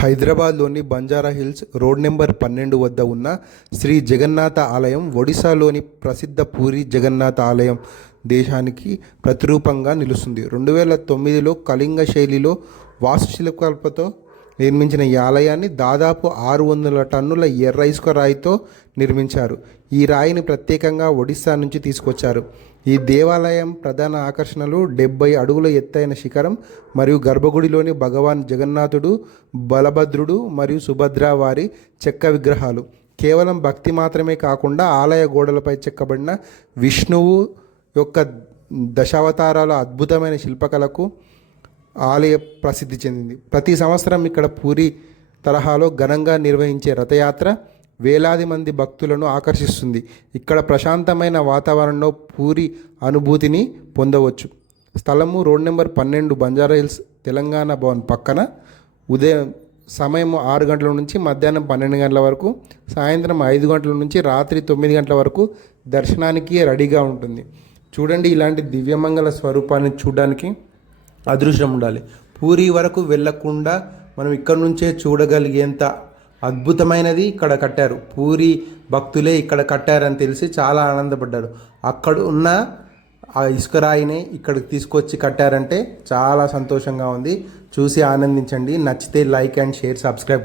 హైదరాబాద్లోని Banjara hills road number 12 వద్ద ఉన్న శ్రీ జగన్నాథ ఆలయం ఒడిశాలోని ప్రసిద్ధ పూరి జగన్నాథ ఆలయం దేశానికి ప్రతిరూపంగా నిలుస్తుంది. 2009లో కళింగ శైలిలో వాస్తుశిల్పకల్పతో నిర్మించిన ఈ ఆలయాన్ని దాదాపు 600 టన్నుల ఎర్ర ఇసుక రాయితో నిర్మించారు. ఈ రాయిని ప్రత్యేకంగా ఒడిశా నుంచి తీసుకొచ్చారు. ఈ దేవాలయం ప్రధాన ఆకర్షణలు 70 అడుగుల ఎత్తైన శిఖరం మరియు గర్భగుడిలోని భగవాన్ జగన్నాథుడు, బలభద్రుడు మరియు సుభద్ర వారి చెక్క విగ్రహాలు. కేవలం భక్తి మాత్రమే కాకుండా ఆలయ గోడలపై చెక్కబడిన విష్ణువు యొక్క దశావతారాల అద్భుతమైన శిల్పకళకు ఆలయ ప్రసిద్ధి చెందింది. ప్రతి సంవత్సరం ఇక్కడ పూరి తరహాలో ఘనంగా నిర్వహించే రథయాత్ర వేలాది మంది భక్తులను ఆకర్షిస్తుంది. ఇక్కడ ప్రశాంతమైన వాతావరణంలో పూరి అనుభూతిని పొందవచ్చు. స్థలము road number 12 Banjara hills Telangana Bhavan పక్కన. ఉదయం సమయం 6 గంటల నుంచి మధ్యాహ్నం 12 గంటల వరకు, సాయంత్రం 5 గంటల నుంచి రాత్రి 9 గంటల వరకు దర్శనానికి రెడీగా ఉంటుంది. చూడండి, ఇలాంటి దివ్యమంగళ స్వరూపాన్ని చూడడానికి అదృష్టం ఉండాలి. పూరి వరకు వెళ్ళకుండా మనం ఇక్కడ నుంచే చూడగలిగేంత అద్భుతమైనది ఇక్కడ కట్టారు. పూరి భక్తులే ఇక్కడ కట్టారని తెలిసి చాలా ఆనందపడ్డారు. అక్కడ ఉన్న ఆ ఇసుకరాయినే ఇక్కడికి తీసుకొచ్చి కట్టారంటే చాలా సంతోషంగా ఉంది. చూసి ఆనందించండి. నచ్చితే లైక్ అండ్ షేర్, సబ్స్క్రైబ్.